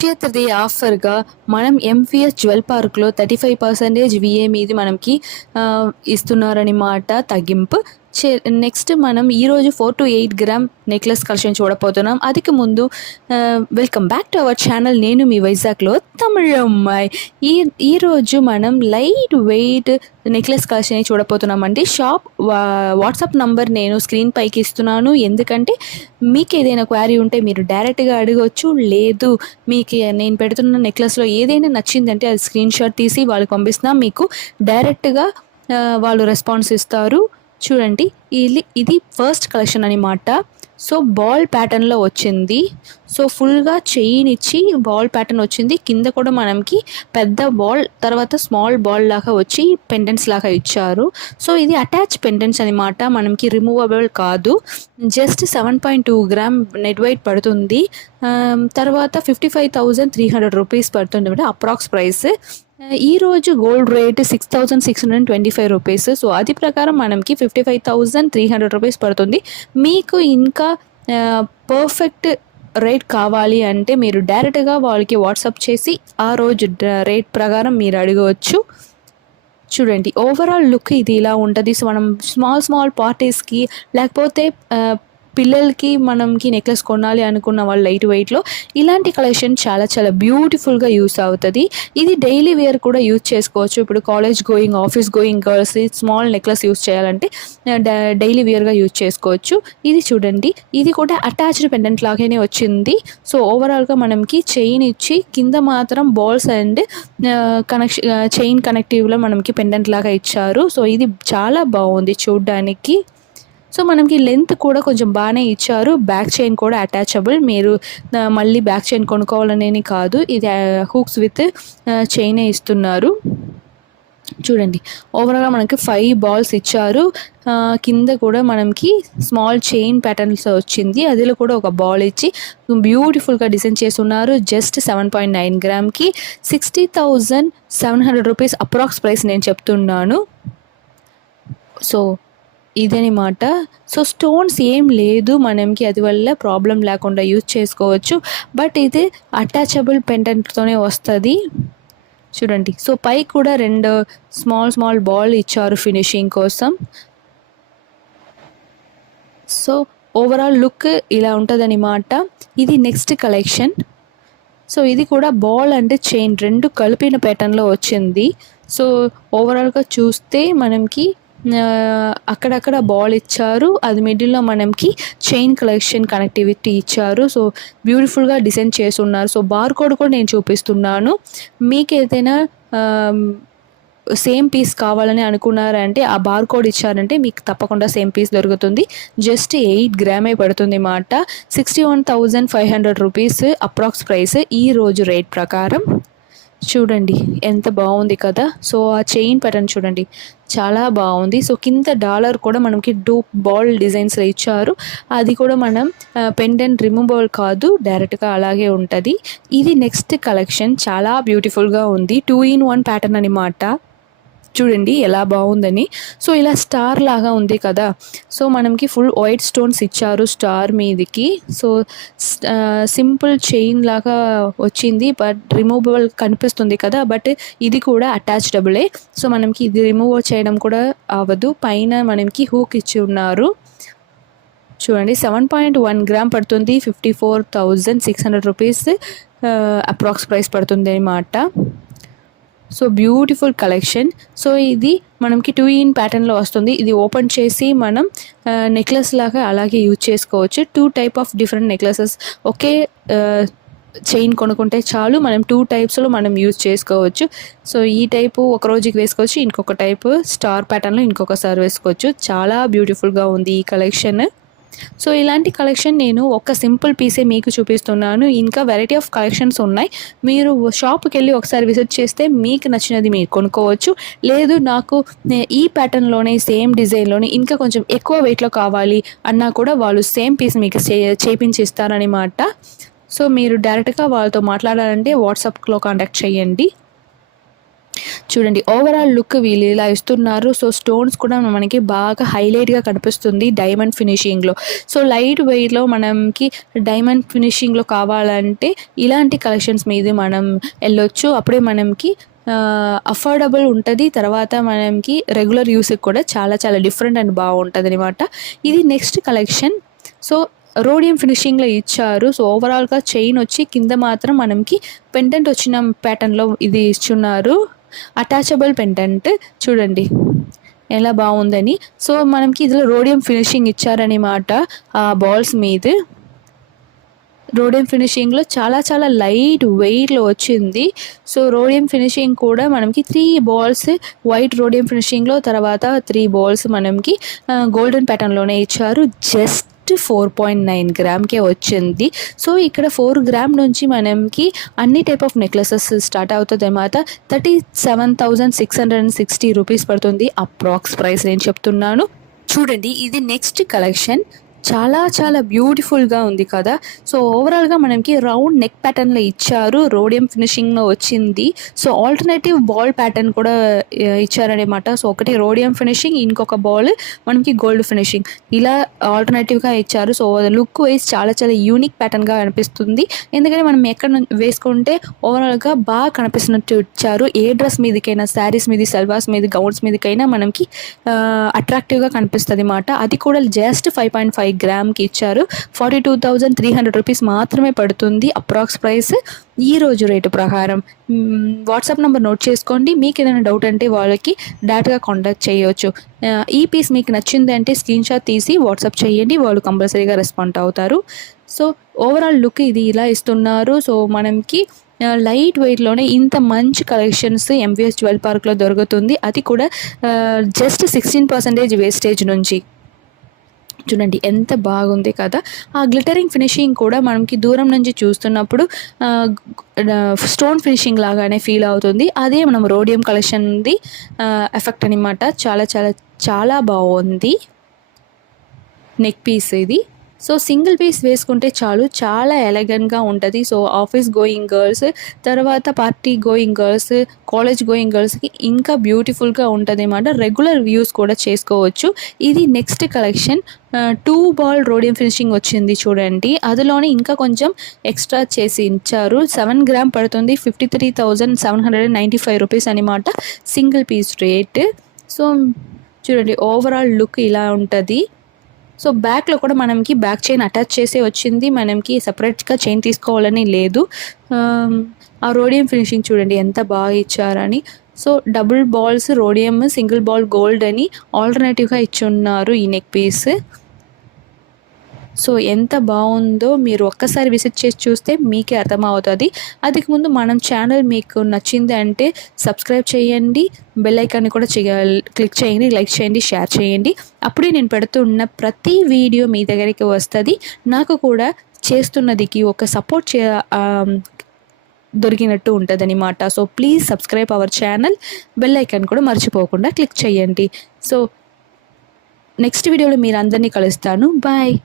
అక్షయ తృతీయ ఆఫర్‌గా మనం MVS jewel పార్క్‌లో 35% వీఏ మీది మనకి ఇస్తున్నారనమాట తగ్గింపు. నెక్స్ట్ మనం ఈరోజు 4-8 గ్రామ్ నెక్లెస్ కలెక్షన్ చూడబోతున్నాం. అదికి ముందు welcome back to our channel. నేను మీ వైజాగ్‌లో తమిళమ్మాయి. ఈరోజు మనం లైట్ వెయిట్ నెక్లెస్ కలెక్షన్ చూడబోతున్నామండి. వాట్సాప్ నంబర్ నేను స్క్రీన్ పైకి ఇస్తున్నాను. ఎందుకంటే మీకు ఏదైనా క్వైరీ ఉంటే మీరు డైరెక్ట్గా అడగవచ్చు. లేదు మీకు నేను పెడుతున్న నెక్లెస్లో ఏదైనా నచ్చిందంటే అది స్క్రీన్ షాట్ తీసి వాళ్ళకి పంపిస్తున్నా, మీకు డైరెక్ట్గా వాళ్ళు రెస్పాన్స్ ఇస్తారు. చూడండి, ఇది ఫస్ట్ కలెక్షన్ అనమాట. సో బాల్ ప్యాటర్న్లో వచ్చింది. సో ఫుల్గా చైన్ ఇచ్చి బాల్ ప్యాటర్న్ వచ్చింది. కింద కూడా మనకి పెద్ద బాల్ తర్వాత స్మాల్ బాల్ లాగా వచ్చి పెండెంట్స్ లాగా ఇచ్చారు. సో ఇది అటాచ్ పెండెంట్స్ అనమాట, మనకి రిమూవబుల్ కాదు. జస్ట్ 7.2 గ్రామ్ నెట్ వెయిట్ పడుతుంది. తర్వాత 55,300 రూపీస్ పడుతుంది అప్రాక్స్ ప్రైస్. ఈరోజు గోల్డ్ రేట్ 6,625 రూపీస్. సో అది ప్రకారం మనకి 55,300 రూపీస్ పడుతుంది. మీకు ఇంకా పర్ఫెక్ట్ రేట్ కావాలి అంటే మీరు డైరెక్ట్గా వాళ్ళకి వాట్సాప్ చేసి ఆ రోజు రేట్ ప్రకారం మీరు అడగవచ్చు. చూడండి, ఓవరాల్ లుక్ ఇది ఇలా ఉంటుంది. సో మనం స్మాల్ పార్టీస్కి లేకపోతే పిల్లలకి మనకి నెక్లెస్ కొనాలి అనుకున్న వాళ్ళు లైట్ వెయిట్లో ఇలాంటి కలెక్షన్ చాలా చాలా బ్యూటిఫుల్గా యూస్ అవుతుంది. ఇది డైలీ వేర్ కూడా యూజ్ చేసుకోవచ్చు. ఇప్పుడు college going, office going girls small necklace use చేయాలంటే డైలీ వేర్గా యూజ్ చేసుకోవచ్చు. ఇది చూడండి, ఇది కూడా అటాచ్డ్ పెండెంట్ లాగానే వచ్చింది. సో ఓవరాల్గా మనకి చైన్ ఇచ్చి కింద మాత్రం బాల్స్ అండ్ చైన్ కనెక్టివ్లో మనకి పెండెంట్ లాగా ఇచ్చారు. సో ఇది చాలా బాగుంది చూడ్డానికి. సో మనకి లెంత్ కూడా కొంచెం బాగానే ఇచ్చారు. బ్యాక్ చైన్ కూడా అటాచబుల్. మీరు మళ్ళీ బ్యాక్ చైన్ కొనుక్కోవాలనేది కాదు, ఇది హూక్స్ విత్ చైనే ఇస్తున్నారు. చూడండి, ఓవరాల్గా మనకి 5 బాల్స్ ఇచ్చారు. కింద కూడా మనకి స్మాల్ చైన్ ప్యాటర్న్స్ వచ్చింది. అదిలో కూడా ఒక బాల్ ఇచ్చి బ్యూటిఫుల్గా డిజైన్ చేస్తున్నారు. జస్ట్ 7.9 గ్రామ్కి 60,700 రూపీస్ అప్రాక్స్ ప్రైస్ నేను చెప్తున్నాను. సో ఇదనమాట. సో స్టోన్స్ ఏం లేదు మనకి, అది వల్ల ప్రాబ్లం లేకుండా యూజ్ చేసుకోవచ్చు. బట్ ఇది అటాచబుల్ పెండెంట్తోనే వస్తుంది. చూడండి, సో పై కూడా 2 స్మాల్ బాల్ ఇచ్చారు ఫినిషింగ్ కోసం. సో ఓవరాల్ లుక్ ఇలా ఉంటుందన్నమాట. ఇది నెక్స్ట్ కలెక్షన్. సో ఇది కూడా బాల్ అండ్ చైన్ 2 కలిపిన ప్యాటర్న్లో వచ్చింది. సో ఓవరాల్గా చూస్తే మనకి అక్కడక్కడ బాల్ ఇచ్చారు, అది మిడిల్లో మనకి చైన్ కలెక్షన్ కనెక్టివిటీ ఇచ్చారు. సో బ్యూటిఫుల్గా డిజైన్ చేసి ఉన్నారు. సో బార్ కోడ్ కూడా నేను చూపిస్తున్నాను. మీకు ఏదైనా సేమ్ పీస్ కావాలని అనుకున్నారంటే ఆ బార్ కోడ్ ఇచ్చారంటే మీకు తప్పకుండా సేమ్ పీస్ దొరుకుతుంది. జస్ట్ 8 గ్రామే పడుతుంది అన్నమాట. 61,500 రూపీస్ అప్రాక్స్ ప్రైస్ ఈ రోజు రేట్ ప్రకారం. చూడండి ఎంత బాగుంది కదా. సో ఆ చైన్ ప్యాటర్న్ చూడండి, చాలా బాగుంది. సో కింద డాలర్ కూడా మనకి 2 బాల్ డిజైన్స్లో ఇచ్చారు. అది కూడా మనం పెండెంట్ రిమూవబుల్ కాదు, డైరెక్ట్గా అలాగే ఉంటుంది. ఇది నెక్స్ట్ కలెక్షన్, చాలా బ్యూటిఫుల్గా ఉంది. 2-in-1 ప్యాటర్న్ అనమాట. చూడండి ఎలా బాగుందని. సో ఇలా స్టార్ లాగా ఉంది కదా. సో మనకి ఫుల్ వైట్ స్టోన్స్ ఇచ్చారు స్టార్ మీదకి. సో సింపుల్ చైన్ లాగా వచ్చింది, బట్ రిమూవబుల్ కనిపిస్తుంది కదా. బట్ ఇది కూడా అటాచ్డబులే. సో మనకి ఇది రిమూవ్ చేయడం కూడా అవ్వదు. పైన మనకి హూక్ ఇచ్చి ఉన్నారు. చూడండి, 7.1 గ్రామ్ పడుతుంది. 54,600 రూపీస్ అప్రాక్స్ ప్రైస్ పడుతుంది అన్నమాట. So beautiful collection. సో ఇది మనకి 2-in ప్యాటర్న్లో వస్తుంది. ఇది ఓపెన్ చేసి మనం నెక్లెస్ లాగా అలాగే యూజ్ చేసుకోవచ్చు. 2 type of different necklaces okay chain కొనుక్కుంటే చాలు, మనం 2 టైప్స్లో మనం యూజ్ చేసుకోవచ్చు. సో ఈ టైపు ఒక రోజుకి వేసుకోవచ్చు, ఇంకొక టైపు స్టార్ ప్యాటర్న్లో ఇంకొకసారి వేసుకోవచ్చు. చాలా బ్యూటిఫుల్గా ఉంది ఈ కలెక్షన్. సో ఇలాంటి కలెక్షన్ నేను ఒక సింపుల్ పీసే మీకు చూపిస్తున్నాను. ఇంకా వెరైటీ ఆఫ్ కలెక్షన్స్ ఉన్నాయి. మీరు షాప్కి వెళ్ళి ఒకసారి విజిట్ చేస్తే మీకు నచ్చినది మీరు కొనుక్కోవచ్చు. లేదు నాకు ఈ ప్యాటర్న్లోనే సేమ్ డిజైన్లోనే ఇంకా కొంచెం ఎక్కువ వెయిట్లో కావాలి అన్నా కూడా వాళ్ళు సేమ్ పీస్ మీకు చేపించి ఇస్తారనమాట. సో మీరు డైరెక్ట్గా వాళ్ళతో మాట్లాడాలంటే వాట్సాప్లో కాంటాక్ట్ చేయండి. చూడండి ఓవరాల్ లుక్ వీళ్ళు ఇలా ఇస్తున్నారు. సో స్టోన్స్ కూడా మనకి బాగా హైలైట్గా కనిపిస్తుంది డైమండ్ ఫినిషింగ్లో. సో లైట్ వెయిట్లో మనకి డైమండ్ ఫినిషింగ్లో కావాలంటే ఇలాంటి కలెక్షన్స్ మీద మనం వెళ్ళొచ్చు. అప్పుడే మనకి అఫోర్డబుల్ ఉంటుంది. తర్వాత మనకి రెగ్యులర్ యూస్కి కూడా చాలా చాలా డిఫరెంట్ అండ్ బాగుంటుంది అనమాట. ఇది నెక్స్ట్ కలెక్షన్. సో రోడియం ఫినిషింగ్లో ఇచ్చారు. సో ఓవరాల్గా చైన్ వచ్చి కింద మాత్రం మనకి పెండెంట్ వచ్చిన ప్యాటర్న్లో ఇది ఇచ్చున్నారు. అటాచబుల్ పెండెంట్ చూడండి ఎలా బాగుందని. సో మనకి ఇందులో రోడియం ఫినిషింగ్ ఇచ్చారనమాట ఆ బాల్స్ మీద. రోడియం ఫినిషింగ్లో చాలా చాలా లైట్ వెయిట్లో వచ్చింది. సో రోడియం ఫినిషింగ్ కూడా మనకి 3 బాల్స్ వైట్ రోడియం ఫినిషింగ్లో, తర్వాత 3 బాల్స్ మనకి గోల్డెన్ ప్యాటర్న్లోనే ఇచ్చారు. జస్ట్ 4.9 గ్రామ్కే వచ్చింది. సో ఇక్కడ 4 గ్రామ్ నుంచి మనకి అన్ని టైప్ ఆఫ్ నెక్లెసెస్ స్టార్ట్ అవుతుంది అన్నమాట. 37,660 రూపీస్ పడుతుంది. అప్రాక్స్ ప్రైస్ నేను చెప్తున్నాను. చూడండి ఇది నెక్స్ట్ కలెక్షన్. చాలా చాలా బ్యూటిఫుల్గా ఉంది కదా. సో ఓవరాల్గా మనకి రౌండ్ నెక్ ప్యాటర్న్లో ఇచ్చారు. రోడియం ఫినిషింగ్లో వచ్చింది. సో ఆల్టర్నేటివ్ బాల్ ప్యాటర్న్ కూడా ఇచ్చారనమాట. సో ఒకటి రోడియం ఫినిషింగ్, ఇంకొక బాల్ మనకి గోల్డ్ ఫినిషింగ్, ఇలా ఆల్టర్నేటివ్గా ఇచ్చారు. సో లుక్ వైజ్ చాలా చాలా యూనిక్ ప్యాటర్న్గా అనిపిస్తుంది. ఎందుకంటే మనం ఎక్కడ వేసుకుంటే ఓవరాల్గా బాగా కనిపిస్తున్నట్టు ఇచ్చారు. ఏ డ్రెస్ మీదకైనా, శారీస్ మీద, సల్వార్స్ మీద, గౌన్స్ మీదకైనా మనకి అట్రాక్టివ్గా కనిపిస్తుంది అన్నమాట. అది కూడా జస్ట్ 5.5 గ్రామ్కి ఇచ్చారు. 42,300 రూపీస్ మాత్రమే పడుతుంది అప్రాక్స్ ప్రైస్ ఈ రోజు రేటు ప్రకారం. వాట్సాప్ నెంబర్ నోట్ చేసుకోండి. మీకు ఏదైనా డౌట్ అంటే వాళ్ళకి డైరెక్ట్గా కాంటాక్ట్ చేయవచ్చు. ఈ పీస్ మీకు నచ్చింది అంటే స్క్రీన్ షాట్ తీసి వాట్సాప్ చేయండి, వాళ్ళు కంపల్సరీగా రెస్పాండ్ అవుతారు. సో ఓవరాల్ లుక్ ఇది ఇలా ఇస్తున్నారు. సో మనకి లైట్ వెయిట్లోనే ఇంత మంచి కలెక్షన్స్ ఎంవిఎస్ జ్యువెల్ పార్క్లో దొరుకుతుంది. అది కూడా జస్ట్ 16% వేస్టేజ్ నుంచి. చూడండి ఎంత బాగుంది కదా. ఆ గ్లిటరింగ్ ఫినిషింగ్ కూడా మనకి దూరం నుంచి చూస్తున్నప్పుడు స్టోన్ ఫినిషింగ్ లాగానే ఫీల్ అవుతుంది. అదే మనం రోడియం కలెక్షన్ది ఎఫెక్ట్ అనమాట. చాలా చాలా చాలా బాగుంది నెక్ పీస్ ఇది. సో సింగిల్ పీస్ వేసుకుంటే చాలు, చాలా ఎలగెంట్గా ఉంటుంది. సో ఆఫీస్ గోయింగ్ గర్ల్స్, తర్వాత party going girls, college going గర్ల్స్కి ఇంకా బ్యూటిఫుల్గా ఉంటుంది అన్నమాట. రెగ్యులర్ వ్యూస్ కూడా చేసుకోవచ్చు. ఇది next collection. 2 ball rhodium finishing వచ్చింది చూడండి. అందులోనే ఇంకా కొంచెం ఎక్స్ట్రా చేసి ఇచ్చారు. 7 గ్రామ్ పడుతుంది. 53,795 రూపీస్ అనమాట సింగిల్ పీస్ రేట్. సో చూడండి ఓవరాల్ లుక్ ఇలా ఉంటుంది. సో బ్యాక్లో కూడా మనకి బ్యాక్ చైన్ అటాచ్ చేసే వచ్చింది. మనకి సపరేట్గా చైన్ తీసుకోవాలని లేదు. ఆ రోడియం ఫినిషింగ్ చూడండి ఎంత బాగా ఇచ్చారని. So double balls rhodium, single ball gold అని ఆల్టర్నేటివ్గా ఇచ్చున్నారు ఈ నెక్ పీస్. సో ఎంత బాగుందో మీరు ఒక్కసారి విజిట్ చేసి చూస్తే మీకే అర్థమవుతుంది. అందుకు ముందు మనం ఛానల్ మీకు నచ్చింది అంటే సబ్స్క్రైబ్ చేయండి, బెల్ ఐకాన్ని కూడా క్లిక్ చేయండి, లైక్ చేయండి, షేర్ చేయండి. అప్పుడే నేను పెడుతున్న ప్రతి వీడియో మీ దగ్గరికి వస్తుంది. నాకు కూడా చేస్తున్నదికి ఒక సపోర్ట్ దొరికినట్టు ఉంటుంది అనమాట. So please subscribe our channel, bell icon కూడా మర్చిపోకుండా క్లిక్ చేయండి. సో నెక్స్ట్ వీడియోలో మీరు అందరినీ కలుస్తాను. బాయ్.